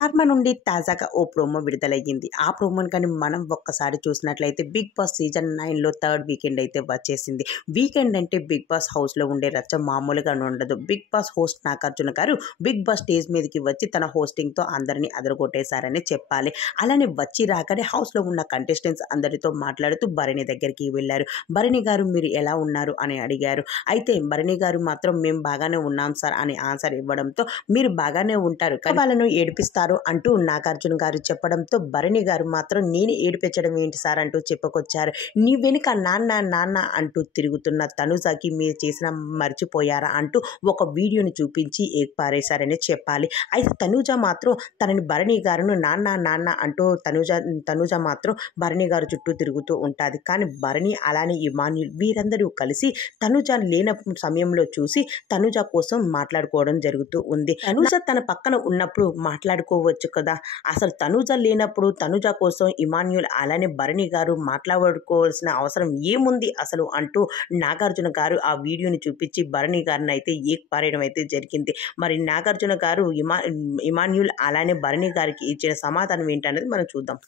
'స్టార్మా' నుండి తాజాగా ఓ ప్రోమో విడుదలయ్యింది. ఆ ప్రోమోని కానీ మనం ఒక్కసారి చూసినట్లయితే 'బిగ్ బాస్' సీజన్ 9లో థర్డ్ వీకెండ్ అయితే వచ్చేసింది. వీకెండ్ అంటే 'బిగ్ బాస్' హౌస్‌లో ఉండే రచ్చ మామూలుగానే ఉండదు. 'బిగ్ బాస్' హోస్ట్ నాగార్జున గారు 'బిగ్ బాస్' స్టేజ్ మీదకి వచ్చి తన హోస్టింగ్‌తో అందరిని అదరగొట్టేశారనే చెప్పాలి. అలానే వచ్చి రాగానే హౌస్‌లో ఉన్న కంటెస్టెంట్స్ అందరితో మాట్లాడుతూ భరణి దగ్గరికి వెళ్లారు. భరణి గారు మీరు ఎలా ఉన్నారు అని అడిగారు. అయితే భరణి గారు మాత్రం మేము బాగానే ఉన్నాం సార్ అని ఆన్సర్ ఇవ్వడంతో మీరు బాగానే ఉంటారు కానీ వాళ్ళను ఏడిపిస్తారు అంటూ నాగార్జున గారు చెప్పడంతో భరణి గారు మాత్రం నేను ఏడిపించడం ఏంటి సార్ అంటూ చెప్పుకొచ్చారు. నీ వెనుక నాన్న నాన్న అంటూ తిరుగుతున్న తనుజకి మీరు చేసిన మర్చిపోయారా అంటూ ఒక వీడియోని చూపించి ఏపారేశారని చెప్పాలి. అయితే తనుజ మాత్రం తనని భరణి గారును నాన్న నాన్న అంటూ తనుజ మాత్రం భరణి గారు చుట్టూ తిరుగుతూ ఉంటుంది. కానీ భరణి అలానే ఇమాన్యుల్ వీరందరూ కలిసి తనుజ లేన సమయంలో చూసి తనుజ కోసం మాట్లాడుకోవడం జరుగుతూ ఉంది. తనుజ తన పక్కన ఉన్నప్పుడు మాట్లాడుకోవచ్చు కదా, అసలు తనుజ లేనప్పుడు తనుజ కోసం ఇమాన్యుల్ అలానే భరణి గారు మాట్లాడుకోవాల్సిన అవసరం ఏముంది అసలు అంటూ నాగార్జున గారు ఆ వీడియోని చూపించి భరణి గారిని అయితే పారేయడం అయితే జరిగింది. మరి నాగార్జున గారు ఇమాన్యుల్ అలానే భరణి గారికి ఇచ్చిన సమాధానం ఏంటనేది మనం చూద్దాం.